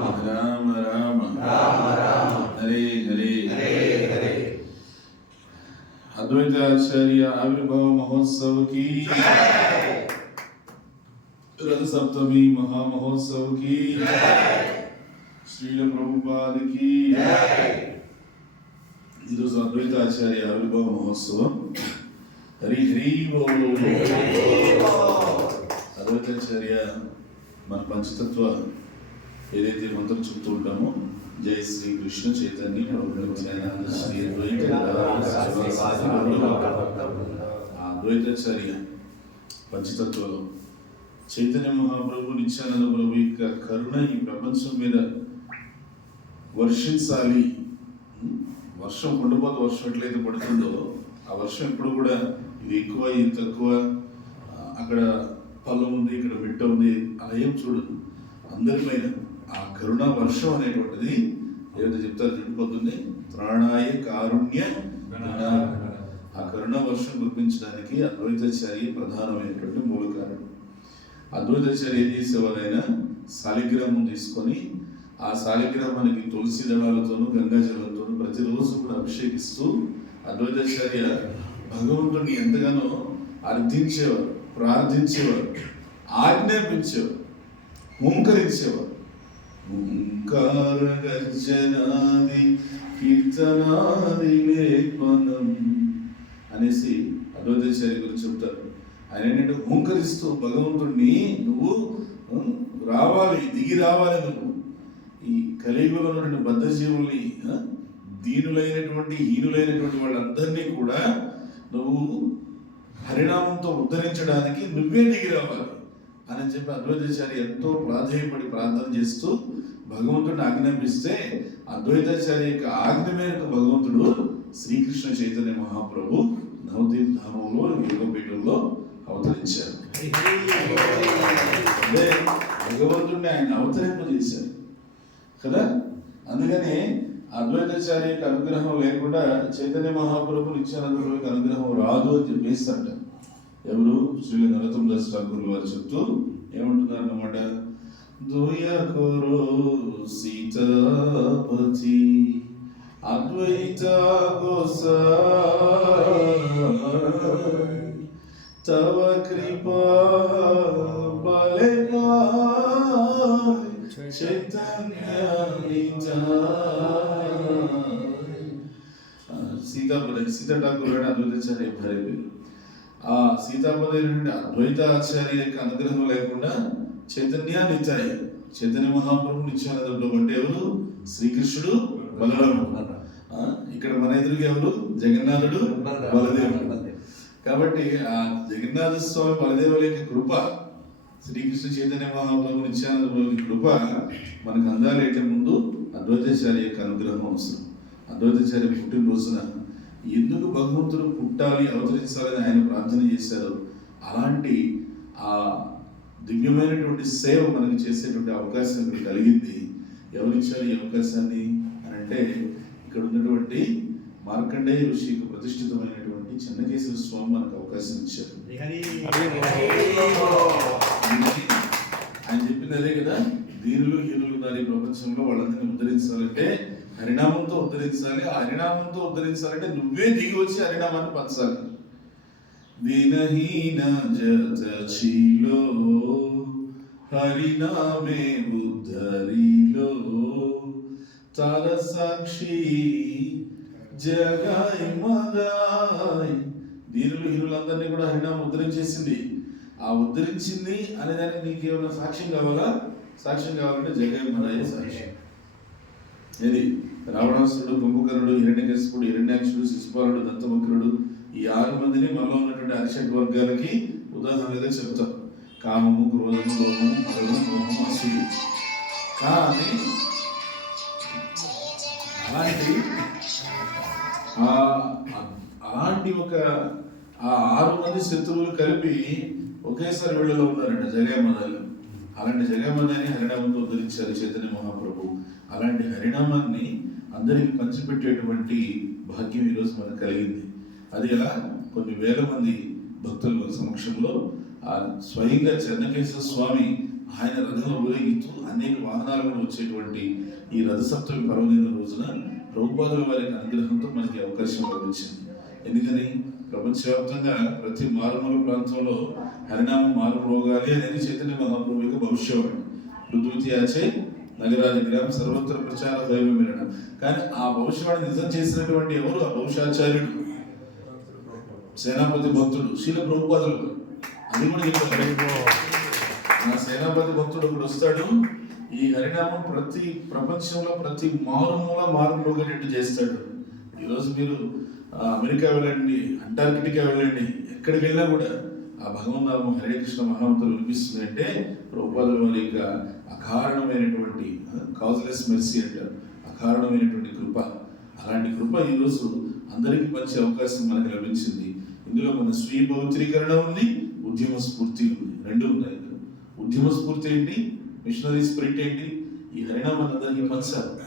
రామ రామ. హరే హరే. హరే అద్వైతాచార్య ఆవిర్భావ మహోత్సవ్కి. రథ సప్తమి మహామహోత్సవ్కి. శ్రీల ప్రభుపాద కి. ఈరోజు అద్వైతాచార్య ఆవిర్భావ మహోత్సవం. హరి హరి అద్వైతాచార్య మన పంచతత్వ ఏదైతే మంత్రం చెప్తూ ఉంటామో జై శ్రీ కృష్ణ చైతన్య ప్రభు నిత్యానంద శ్రీ అద్వైత గదాధర చైతన్య మహాప్రభు నిత్యానంద ప్రభు యొక్క కరుణ ఈ ప్రపంచం మీద వర్షించాలి. వర్షం కొండపోత వర్షం ఎట్లయితే పడుతుందో ఆ వర్షం ఎప్పుడు కూడా ఇది ఎక్కువ ఇది తక్కువ అక్కడ పళ్ళం ఉంది ఇక్కడ మిట్ట ఉంది అలా ఏం చూడదు. అందరిపైన ఆ కరుణ వర్షం అనేటువంటిది ఏదైతే చెప్తారు చెడిపోతుంది ప్రాణాయ కారుణ్య ఆ కరుణ వర్షం కురిపించడానికి అద్వైతాచార్య ప్రధానమైనటువంటి మూల కారణం. అద్వైతాచార్య ఏం చేసేవారైనా శాలిగ్రామం తీసుకొని ఆ శాలిగ్రామానికి తులసి దళాలతోనూ గంగాజలంతోనూ ప్రతిరోజు కూడా అభిషేకిస్తూ అద్వైతాచార్య భగవంతుడిని ఎంతగానో అర్థించేవారు ప్రార్థించేవారు ఆజ్ఞాపించేవారు హూంకరించేవారు. ఓంకార గర్జనాది కీర్తనాది లేపనం అనేసి అద్వైతాచార్య గురించి చెప్తారు. ఆయన ఏంటంటే ఓంకరిస్తూ భగవంతుడిని నువ్వు రావాలి దిగి రావాలి నువ్వు. ఈ కలియుగంలో ఉన్నటువంటి బద్ధజీవుల్ని దీనులైనటువంటి హీనులైనటువంటి వాళ్ళందరినీ కూడా నువ్వు హరినామంతో ఉద్ధరించడానికి నువ్వే దిగి రావాలి. అని చెప్పి అద్వైతాచారి ఎంతో ప్రాధాన్యపడి ప్రార్థన చేస్తూ భగవంతుడిని ఆజ్ఞాపిస్తే అద్వైతాచార్య యొక్క ఆజ్ఞ మేరకు భగవంతుడు శ్రీకృష్ణ చైతన్య మహాప్రభు నవదీప్ ధామంలో యోగపీఠంలో అవతరించారు. అదే భగవంతుడిని ఆయన అవతరింపజేశారు. కదా? అందుకని అద్వైతాచార్య యొక్క అనుగ్రహం లేకుండా చైతన్య మహాప్రభు నిత్యానంద యొక్క అనుగ్రహం రాదు అని చెప్పేస్తారట ఎవరు? శ్రీ నరతం దాస్ ఠాకూర్ వారు చెప్తూ ఏమంటున్నారు అన్నమాట దూయ సీతాపతి అద్వైత తవ కృపా బలనాయ్ చైతన్య సీతాపద సీతా ఠాకూర్ అద్వైతాచార్య భార్య పేరు. ఆ సీతాపద అద్వైత ఆచార్య యొక్క అనుగ్రహం లేకుండా చైతన్య నిత్యాయ చైతన్య మహాప్రభు నిత్యానందంలో అంటే ఎవరు? శ్రీకృష్ణుడు బలరాముడు. ఇక్కడ మన ఎదురుగా ఎవరు? జగన్నాథుడు బలదేవుడు. కాబట్టి ఆ జగన్నాథ స్వామి బలదేవుల యొక్క కృప శ్రీకృష్ణ చైతన్య మహాప్రభు నిత్యానంద కృప మనకు అందాలి అంటే ముందు అద్వైతాచార్య యొక్క అనుగ్రహం అవసరం. అద్వైతాచార్య పుట్టినరోజున ఎందుకు భగవంతుడు పుట్టాలి అవతరించాలని ఆయన ప్రార్థన చేశారు? అలాంటి ఆ దివ్యమైనటువంటి సేవ మనకి చేసేటువంటి అవకాశం కలిగింది. ఎవరిచ్చారు ఈ అవకాశాన్ని? అని అంటే ఇక్కడ ఉన్నటువంటి మార్కండేయ ఋషికి ప్రతిష్ఠితమైనటువంటి చెన్నకేశ్వర స్వామి మనకు అవకాశం ఇచ్చారు. ఆయన చెప్పింది అదే కదా దీనులు హీనులు ఉన్నారు ఈ ప్రపంచంలో వాళ్ళందరినీ ఉద్ధరించాలంటే హరినామంతో ఉద్ధరించాలి. ఆ హరినామంతో ఉద్ధరించాలంటే నువ్వే దిగి వచ్చి హరినామాన్ని పంచాలి. దీనహీన జతచిలో హరినామే ఉద్ధరిలో తల సాక్షి జగాయ్ మదాయ్ దీనులు హీనులందరినీ కూడా హరినామం ఉద్ధరించేసింది. ఆ ఉద్ధరించింది అనే దానికి నీకు ఏమైనా సాక్ష్యం కావాలా? సాక్ష్యం కావాలంటే జగన్ మరాయ సాక్ష్యం. ఏది? రావణాసురుడు కుంభకరుడు హిరణ్యకశిపుడు హిరణ్యాక్షుడు శిశుపాలుడు దంతమకరుడు ఈ ఆరు మందిని మనలో ఉన్నటువంటి అరిషడ్ వర్గాలకి ఉదాహరణగా చెప్తాం. కామము క్రోధము లోమము మరణము మోహము అసూయ. కానీ అలాంటి ఆ అలాంటి ఒక ఆ ఆరు మంది శత్రువులు కలిపి ఒకేసారి వీళ్ళలో ఉన్నారంట జగయమదాలు అలాంటి జగయమదాన్ని హరినామంతో ఉద్ధరించారు చైతన్య మహాప్రభు. అలాంటి హరినామాన్ని అందరికీ పంచిపెట్టేటువంటి భాగ్యం ఈరోజు మనకు కలిగింది. అది ఎలా? కొన్ని వేల మంది భక్తుల సమక్షంలో ఆ స్వయంగా చెన్నకేశ్వర స్వామి ఆయన రథంలో ఊరేగిస్తూ అనేక వాహనాలు కూడా వచ్చేటువంటి ఈ రథసప్తమి పర్వదిన రోజున రౌపాదుల వారి అనుగ్రహంతో మనకి అవకాశం లభించింది ఎందుకని? ప్రపంచవ్యాప్తంగా ప్రతి మారుమూల ప్రాంతంలో హరినామం మారుమోగాలి అనేది చైతన్య మహాప్రభు యొక్క భవిష్యవాణి. పృథ్వీత్యాచే నగరాది గ్రామ సర్వత్ర ప్రచార దైవం వినడం కానీ ఆ భవిష్యవాణి నిజం చేసినటువంటి ఎవరు? ఆ భవిష్యాచార్యుడు. సేనాపతి భక్తుడు. శీల ప్రభుపాదులు. అది కూడా చెప్పారు సేనాపతి భక్తుడు ఒకడు వస్తాడు. ఈ హరినామం ప్రతి ప్రపంచంలో ప్రతి మారుమూల మారుమోగేటట్టు చేస్తాడు. ఈరోజు మీరు అమెరికా వెళ్ళండి అంటార్కిటికా వెళ్ళండి ఎక్కడికి వెళ్ళినా కూడా ఆ భగవన్నామం హరే కృష్ణ మహామంతులు వినిపిస్తుంది అంటే ప్రభుపాదుల వారి యొక్క అకారణమైనటువంటి కాజ్లెస్ మెర్సీ అంటారు. అకారణమైనటువంటి కృప. అలాంటి కృప ఈరోజు అందరికీ మంచి అవకాశం మనకు లభించింది. ఇందులో మన స్వీయ పవిత్రీకరణ ఉంది ఉద్యమ స్ఫూర్తి ఉంది. రెండు ఉన్నాయి ఉద్యమ స్ఫూర్తి ఏంటి? మిషనరీ స్పిరిట్ ఏంటి? ఈ హరినామాన్ని అందరికీ పంచారు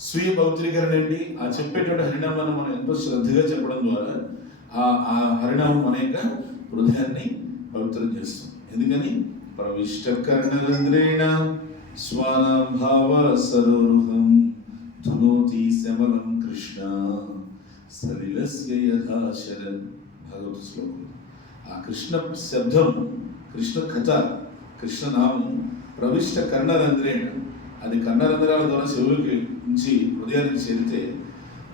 స్వీయ పవిత్రీకరణ ఏంటి? ఆ చెప్పేటువంటి హరినామాన్ని మనం ఎంతో శ్రద్ధగా చెప్పడం ద్వారా ఆ ఆ హరినామం మన యొక్క హృదయాన్ని పవిత్రం చేస్తుంది. ఎందుకని? ప్రవిష్టకర్ణరంధ్రేణ స్వానాం భావ సరోరుహం ధునోతి శమలం కృష్ణ సలిలస్య యథాశర భగవత శ్లోకం. ఆ కృష్ణ శబ్దం కృష్ణ కథ కృష్ణ నామం ప్రవిష్ట కర్ణరంధ్రేణ అది కర్ణరంధ్రాల ద్వారా చెవులకి నుంచి హృదయానికి చేరితే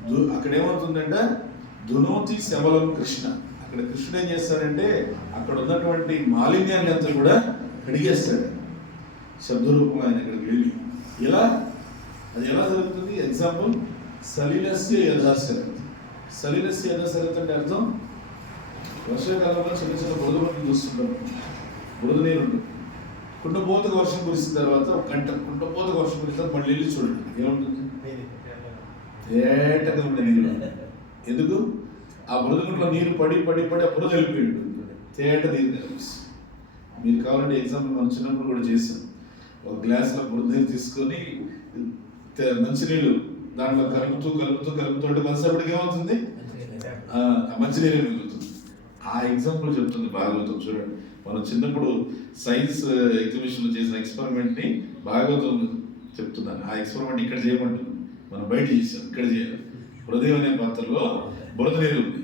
దు అక్కడేమవుతుందంటే? ధునోతి శమలం కృష్ణ. అక్కడ కృష్ణుడు ఏం చేస్తాడంటే అక్కడ ఉన్నటువంటి మాలిన్యాన్ని అంతా కూడా కడిగేస్తాడు. శబ్దరూపంగా ఆయన ఇక్కడికి వెళ్ళి. ఇలా అది ఎలా జరుగుతుంది? ఎగ్జాంపుల్ సలిలస్య యథాశరత్ సలిలస్య యథాశరత్ అంటే అర్థం? వర్షాకాలంలో చిన్న చిన్న బురద పట్టుకు చూస్తుంటాం బురద నీరు ఉంటుంది. కుండపోతకు వర్షం కురిసిన తర్వాత ఒక గంట కుండపోతకు వర్షం కురిసిన తర్వాత మళ్ళీ వెళ్ళి చూడండి. ఏముంటుంది? తేటగా ఉండే నీళ్ళు ఎందుకు? ఆ బురద నీరు పడి పడి పడి ఆ బురద తేట నీరు మీరు కావాలంటే ఎగ్జాంపుల్ మనం చిన్నప్పుడు కూడా చేసాం ఒక గ్లాస్లో బురద తీసుకొని మంచినీళ్ళు దాంట్లో కలుపుతూ కలుపుతూ కలుపుతూ అంటే కలిసేపటికి ఏమవుతుంది? ఆ, మంచినీరే మిగులుతుంది. ఆ ఎగ్జాంపుల్ చెప్తుంది భాగవతం చూడండి. మనం చిన్నప్పుడు సైన్స్ ఎగ్జిబిషన్లో uh, చేసిన ఎక్స్పెరిమెంట్ని భాగవతం చెప్తున్నాను. ఆ ఎక్స్పెరిమెంట్ ఇక్కడ చేయమంటుంది మనం బయట చేసాం ఇక్కడ చేయాలి. హృదయం అనే పాత్రలో బురద నీరు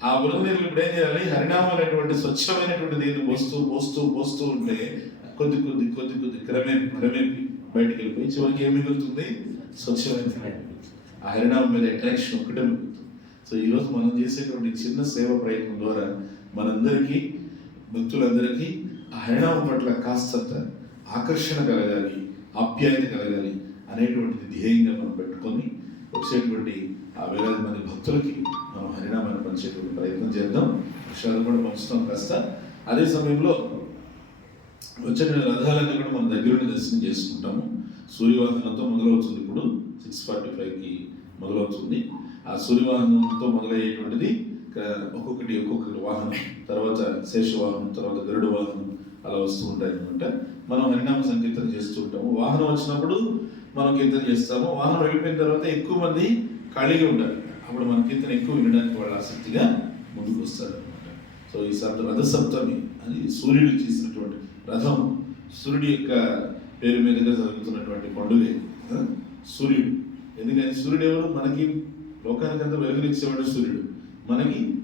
ఆ బురద ఇప్పుడు ఏం చేయాలి? హరినామం అనేటువంటి స్వచ్ఛమైనటువంటి నీరు పోస్తూ పోస్తూ పోస్తూ ఉంటే కొద్ది కొద్ది కొద్ది కొద్ది క్రమేపి క్రమేపి బయటికి వెళ్ళిపోయి చివరికి ఏం మిగులుతుంది? స్వచ్ఛమైన ఆ హరినామం మీద అట్రాక్షన్ ఒక్కటే మిగులుతుంది. సో ఈరోజు మనం చేసేటువంటి చిన్న సేవ ప్రయత్నం ద్వారా మనందరికీ భక్తులందరికీ ఆ హరినామం పట్ల కాస్తంత ఆకర్షణ కలగాలి ఆప్యాయత కలగాలి అనేటువంటిది ధ్యేయంగా మనం పెట్టుకొని వచ్చేటువంటి ఆ వేలాది మంది భక్తులకి మనం హరినామాన్ని పంచేటువంటి ప్రయత్నం చేద్దాం. విషయాలు కూడా పంచుతాం కాస్త. అదే సమయంలో వచ్చే రథాలన్నీ కూడా మన దగ్గరుండి దర్శనం చేసుకుంటాము. సూర్యవాహనంతో మొదలవుతుంది ఇప్పుడు. సిక్స్ ఫార్టీ ఫైవ్కి మొదలవుతుంది. ఆ సూర్యవాహనంతో మొదలయ్యేటువంటిది ఒక్కొక్కటి ఒక్కొక్కటి వాహనం. తర్వాత శేషవాహనం తర్వాత గరుడు వాహనం అలా వస్తూ ఉంటాయి అనమాట మనం హరినామ సంకీర్తన చేస్తూ ఉంటాము. వాహనం వచ్చినప్పుడు మనం కీర్తన చేస్తాము. వాహనం వెళ్ళిపోయిన తర్వాత ఎక్కువ మంది ఖాళీగా ఉండాలి. అప్పుడు మన కీర్తన ఎక్కువ వినడానికి వాళ్ళు ఆసక్తిగా ముందుకు వస్తారు అనమాట సో ఈ సప్త రథ సప్తమి అది సూర్యుడు చేసినటువంటి రథం సూర్యుడి యొక్క పేరు మీదుగా జరుగుతున్నటువంటి పండుగే సూర్యుడు. ఎందుకంటే సూర్యుడు ఎవరు? మనకి లోకానికంతా వెలుగునిచ్చేవాడు సూర్యుడు. మనకి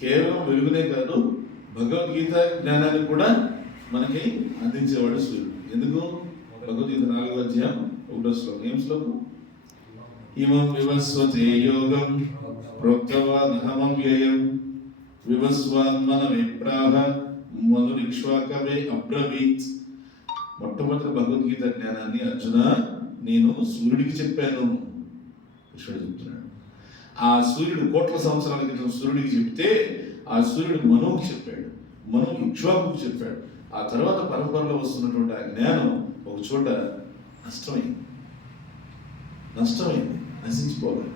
కేవలం వెలుగునే కాదు భగవద్గీత జ్ఞానాన్ని కూడా మనకి అందించేవాడు సూర్యుడు. ఎందుకు? భగవద్గీత నాలుగో అధ్యాయం ఒకటో శ్లోకం. ఏం శ్లోకం? ఇమం వివస్వతే యోగం ప్రోక్తవాదహమం వ్యయం వివస్వాన్ మన విప్రాహ మనురిక్ష్వాకవే అబ్రవీత్ మొట్టమొదటి భగవద్గీత జ్ఞానాన్ని అర్జున నేను సూర్యుడికి చెప్పాను. కృష్ణుడు చెప్తున్నాడు. ఆ సూర్యుడు కోట్ల సంవత్సరాల క్రితం సూర్యుడికి చెప్తే ఆ సూర్యుడు మనువుకి చెప్పాడు. మనువు ఇక్ష్వాకుకి చెప్పాడు. ఆ తర్వాత పరంపరలో వస్తున్నటువంటి ఆ జ్ఞానం ఒక చోట నష్టమైంది. నష్టమైంది. నశించిపోవాలి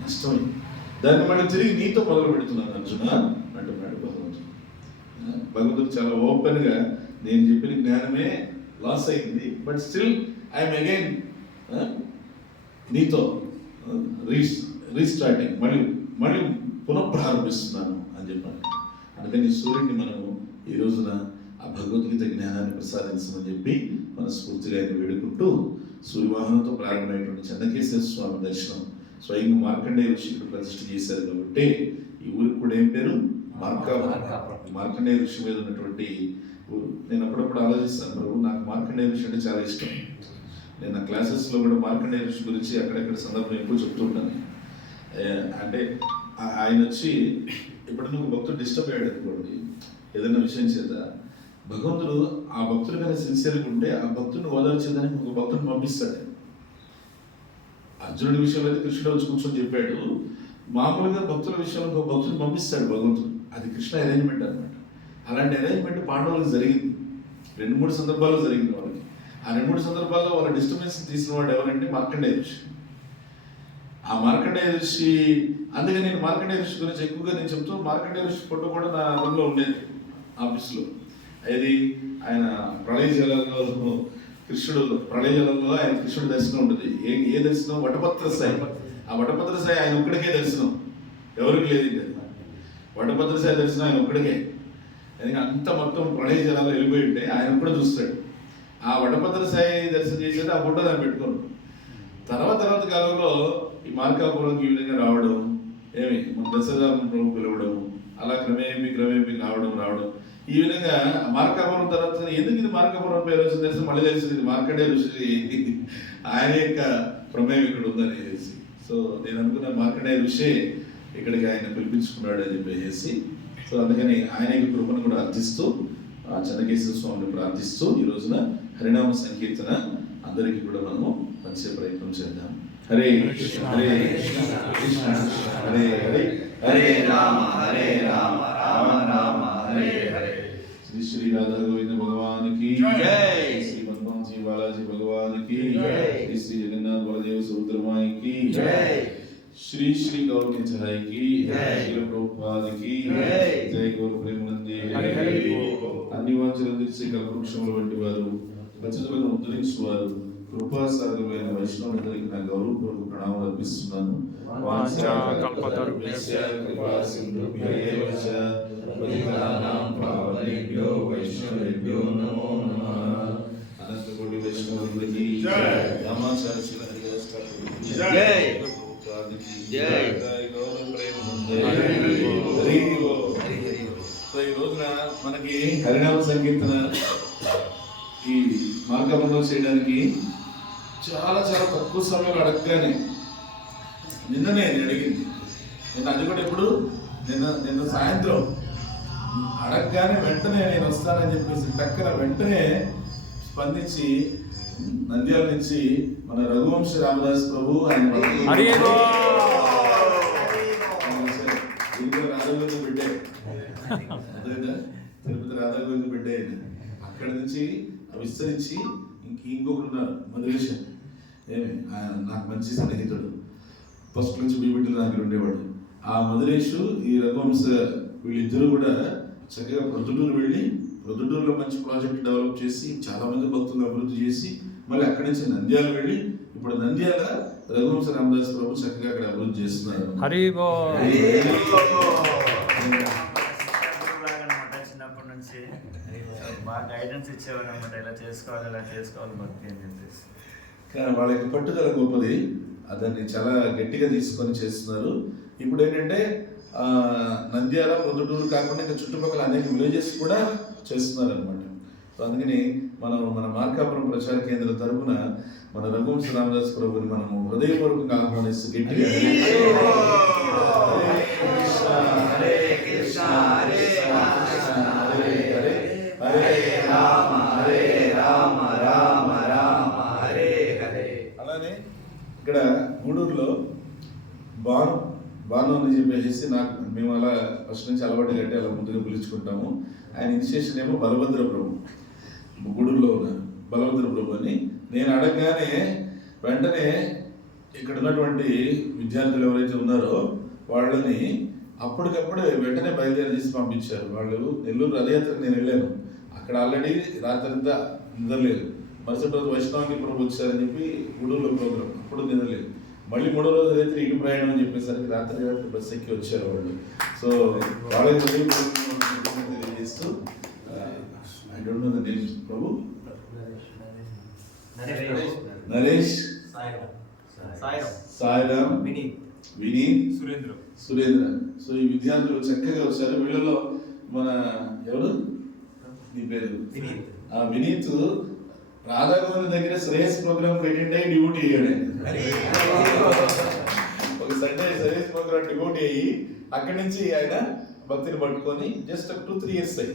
నష్టమైంది దాన్ని మళ్ళీ తిరిగి నీతో మొదలు పెడుతున్నాను అర్జున అంటున్నాడు భగవంతుడు. భగవంతుడు చాలా ఓపెన్గా నేను చెప్పిన జ్ఞానమే లాస్ అయింది బట్ స్టిల్ ఐఎమ్ అగైన్ నీతో రీ రీస్టార్టింగ్ మళ్ళీ మళ్ళీ పునఃప్రారంభిస్తున్నాను అని చెప్పాను అందుకని సూర్యుడిని మనము ఈ రోజున ఆ భగవద్గీత జ్ఞానాన్ని ప్రసాదించమని చెప్పి మనస్ఫూర్తిగా ఆయన వేడుకుంటూ సూర్యవాహనంతో ప్రారంభమైనటువంటి చెన్నకేశ్వర స్వామి దర్శనం స్వయంగా మార్కండేయ ఋషి ఇక్కడ ప్రతిష్ఠ చేశారు కాబట్టి ఈ ఊరికి కూడా ఏం పేరు? మార్కాపురం. మార్కండేయ ఋషి మీద ఉన్నటువంటి ఊరు. నేను అప్పుడప్పుడు ఆలోచిస్తాను ప్రభు నాకు మార్కండేయ ఋషి అంటే చాలా ఇష్టం. నేను నా క్లాసెస్లో కూడా మార్కండేయ ఋషి గురించి అక్కడెక్కడ సందర్భం ఎక్కువ చెప్తుంటాను అంటే ఆయన వచ్చి ఎప్పుడైనా ఒక భక్తుడు డిస్టర్బ్ అయ్యాడు అనుకోండి ఏదైనా విషయం చేత భగవంతుడు ఆ భక్తుడు కానీ సిన్సియర్గా ఉంటే ఆ భక్తుడిని ఓదార్చేదానికి ఒక భక్తుడిని పంపిస్తాడు. అర్జునుడి విషయంలో అయితే కృష్ణుడు వచ్చి కూర్చొని చెప్పాడు. మామూలుగా భక్తుల విషయంలో ఒక భక్తుడిని పంపిస్తాడు భగవంతుడు. అది కృష్ణ అరేంజ్మెంట్ అన్నమాట. అలాంటి అరేంజ్మెంట్ పాండవులకు జరిగింది. రెండు మూడు సందర్భాల్లో జరిగింది వాళ్ళకి. ఆ రెండు మూడు సందర్భాల్లో వాళ్ళ డిస్టర్బెన్స్ తీసిన వాడు ఎవరంటే మార్కండేయ ఋషి ఆ మార్కండేయ ఋషి అందుకే నేను మార్కండేయ ఋషి గురించి ఎక్కువగా నేను చెప్తూ మార్కండేయ ఋషి ఫోటో కూడా నా రూమ్లో ఉండేది ఆఫీస్లో. అది ఆయన ప్రళయ జలంలో కృష్ణుడు ప్రళయ జలంలో ఆయన కృష్ణుడు దర్శనం ఉంటుంది. ఏ ఏ దర్శనం? వటపత్ర సాయి. ఆ వటపత్ర సాయి ఆయన ఒక్కడికే దర్శనం. ఎవరికి లేదు వటపత్ర సాయి దర్శనం ఆయన ఒక్కడికే. ఎందుకంటే అంత మొత్తం ప్రళయ జలాలు వెళ్ళిపోయి ఉంటే ఆయన కూడా చూస్తాడు. ఆ వటపత్ర సాయి దర్శనం చేసేది ఆ ఫోటో దాన్ని పెట్టుకోను. తర్వాత తర్వాత కాలంలో ఈ మార్కాపురంకి ఈ విధంగా రావడం ఏమి? దశరా దశరామ ప్రభు పిలవడం అలా క్రమేపీ క్రమేపీ రావడం రావడం. ఈ విధంగా మార్కాపురం తర్వాత ఎందుకు ఇది మార్కాపురం పేరు వచ్చింది తెలిసి? మళ్ళీ తెలిసింది ఇది మార్కడే ఋషి. ఆయన యొక్క ప్రమేయం ఇక్కడ ఉందని చెప్పేసి. సో నేను అనుకున్న మార్కడే ఋషి ఇక్కడికి ఆయన పిలిపించుకున్నాడు అని చెప్పేసి. సో అందుకని ఆయన యొక్క కృపను కూడా అర్థిస్తూ ఆ చెన్నకేశ్వర స్వామిని ప్రార్థిస్తూ ఈ రోజున హరినామ సంకీర్తన అందరికీ కూడా మనము మంచి ప్రయత్నం చేద్దాం. హరే కృష్ణ హరే కృష్ణ కృష్ణ హరే హరే. హరే రామ హరే రామ రామ రామ హరే హరే. శ్రీ శ్రీ రాధా గోవింద భగవాన్కి జై. శ్రీ జీ బాలాజీ భగవాన్కి జై. శ్రీ శ్రీ జగన్నాథ్ బలదేవ సుభద్రమాయి కి జై. శ్రీ శ్రీ గౌర్ నిచాయ్కి జై. జై గౌర్ ప్రేమానందే. అన్ని వాంఛలు తీర్చే కల్పవృక్షముల వంటి వారు. బచ్చితులను ఉద్ధరించువారు. కృపాసాగరులైన వైష్ణవులందరికీ నా గౌరవపూర్వక ప్రణామాలు అర్పిస్తున్నాను అనంతకోటి. సో ఈ రోజున మనకి హరినామ సంకీర్తన ఈ మార్గంలో చేయడానికి చాలా చాలా తక్కువ సమయంలో అడగగానే నిన్ననే నేను అడిగింది నిన్న అది కూడా ఎప్పుడు నిన్న నిన్న సాయంత్రం అడగగానే వెంటనే నేను వస్తానని చెప్పేసి టక్కన వెంటనే స్పందించి నంద్యాల నుంచి మన రఘువంశ రామదాస్ ప్రభు ఆయన రాధగోవింద బిడ్డే? తిరుపతి రాధాగోవింద బిడ్డే. అక్కడి నుంచి విస్తరించి ఇంక ఇంకొకరు ఉన్నారు మధురేష్ అని. ఏమి నాకు మంచి స్నేహితుడు. ఫస్ట్ నుంచి మీ బిడ్డలు నాకు ఉండేవాడు ఆ మధురేష్ ఈ రఘువంశ వీళ్ళిద్దరూ కూడా చక్కగా ప్రొద్దుటూరు వెళ్ళి ప్రొద్దుటూరులో మంచి ప్రాజెక్ట్ డెవలప్ చేసి చాలా మంది భక్తులు అభివృద్ధి చేసి మళ్ళీ అక్కడి నుంచి నంద్యాల వెళ్ళి ఇప్పుడు నంద్యాల రఘువంశ రామదాస్ ప్రభు చక్కగా అక్కడ అభివృద్ధి చేస్తున్నారు. చిన్నప్పటి నుంచి. బాగా గైడెన్స్ ఇచ్చేవారు అనమాట ఇలా చేసుకోవాలి ఇలా చేసుకోవాలి భక్తి అని చెప్పేసి. కానీ వాళ్ళ యొక్క పట్టుదల గొప్పది. దాన్ని చాలా గట్టిగా తీసుకొని చేస్తున్నారు. ఇప్పుడు ఏంటంటే నంద్యాల పొద్దుటూరు కాకుండా ఇంకా చుట్టుపక్కల అనేక విలేజెస్ కూడా చేస్తున్నారు అనమాట సో అందుకని మనం మన మార్కాపురం ప్రచార కేంద్రం తరఫున మన రఘువంశ రామదాస్ ప్రభుని మనం హృదయపూర్వకంగా ఆహ్వానిస్తూ గట్టిగా గూడూరులో బాను బాను అని చెప్పేసి నాకు మేము అలా ఫస్ట్ నుంచి అలవాటు కట్టి అలా ముందుగా పిలుచుకుంటాము. ఆయన ఇన్స్టేషన్ ఏమో బలభద్ర ప్రభు. గూడూరులో ఉన్న బలభద్ర ప్రభు అని. నేను అడగగానే వెంటనే ఇక్కడ ఉన్నటువంటి విద్యార్థులు ఎవరైతే ఉన్నారో వాళ్ళని అప్పటికప్పుడే వెంటనే బయలుదేరి చేసి పంపించారు. వాళ్ళు నెల్లూరు రథయాత్రకు నేను వెళ్ళాను. అక్కడ ఆల్రెడీ రాత్రంతా నిద్రలేదు. మరుసటి రోజు వైష్ణవానికి ప్రభు వచ్చారని చెప్పి గుడూరులో ప్రోగ్రాం. అప్పుడు నిద్రలేదు. మళ్ళీ మూడో రోజు రాత్రి ఇటు ప్రయాణం అని చెప్పేసరికి రాత్రి రాత్రి బస్ ఎక్కి వచ్చారు వాళ్ళు. సో వాళ్ళకి తెలియజేస్తూ I don't know the names Prabhu. Naresh Naresh. Sairam. Vineeth. Vineeth. Surendra. Surendra. So ఈ విద్యార్థులు చక్కగా వచ్చారు. వీళ్ళలో మన ఎవరు? నీ పేరు? వినీత్. ఆ వినీత్ రాధాగోవింద దగ్గర శ్రేయస్ ప్రోగ్రామ్ అటెండ్ అయ్యి డ్యూటీ అయ్యాడు ఒక సండే సర్వీస్ ప్రోగ్రామ్ డివోట్ అయ్యి అక్కడి నుంచి ఆయన భక్తిని పట్టుకొని జస్ట్ ఒక టూ త్రీ ఇయర్స్ అయ్యి.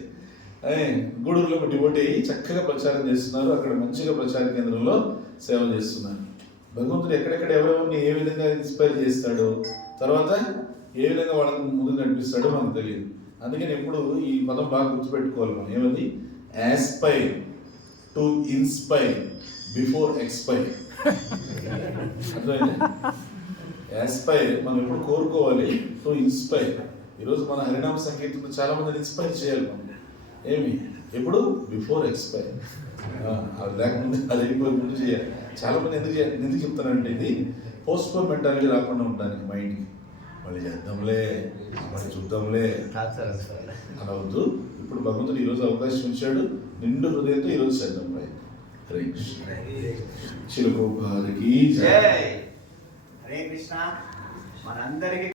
గూడూరులో డివోట్ అయ్యి చక్కగా ప్రచారం చేస్తున్నారు. అక్కడ మంచిగా ప్రచార కేంద్రంలో సేవ చేస్తున్నారు. భగవంతుడు ఎక్కడెక్కడ ఎవరెవరిని ఏ విధంగా ఇన్స్పైర్ చేస్తాడో తర్వాత ఏ విధంగా వాళ్ళని ముందు నడిపిస్తాడో మనకు తెలియదు. అందుకని ఎప్పుడు ఈ పదం బాగా గుర్తుపెట్టుకోవాలి మనం. ఏమది aspire to inspire before expire aspire మనం ఎప్పుడు కోరుకోవాలి? టు ఇన్స్పైర్ ఈరోజు మన హరినామ సంగీతంలో చాలా మందిని ఇన్స్పైర్ చేయాలి మనం. ఏమి? ఎప్పుడు? బిఫోర్ ఎక్స్పైర్ అది లేకముందు అది అయిపోయి ముందు చేయాలి. చాలా మంది ఎందుకు చేయాలి? ఎందుకు చెప్తానంటే ఇది పోస్ట్ పోన్ మెంటాలిటీ రాకుండా ఉండడానికి మైండ్కి మళ్ళీ చేద్దాంలే మళ్ళీ చూద్దాంలే. అలా వద్దు ఇప్పుడు భగవంతుడు ఈరోజు అవకాశం ఇచ్చాడు. నిండు హృదయంతో ఈరోజు చేద్దాం ప్రయత్నం హరే కృష్ణ శిలకోపాలకి జై. హరే కృష్ణ. మనందరికీ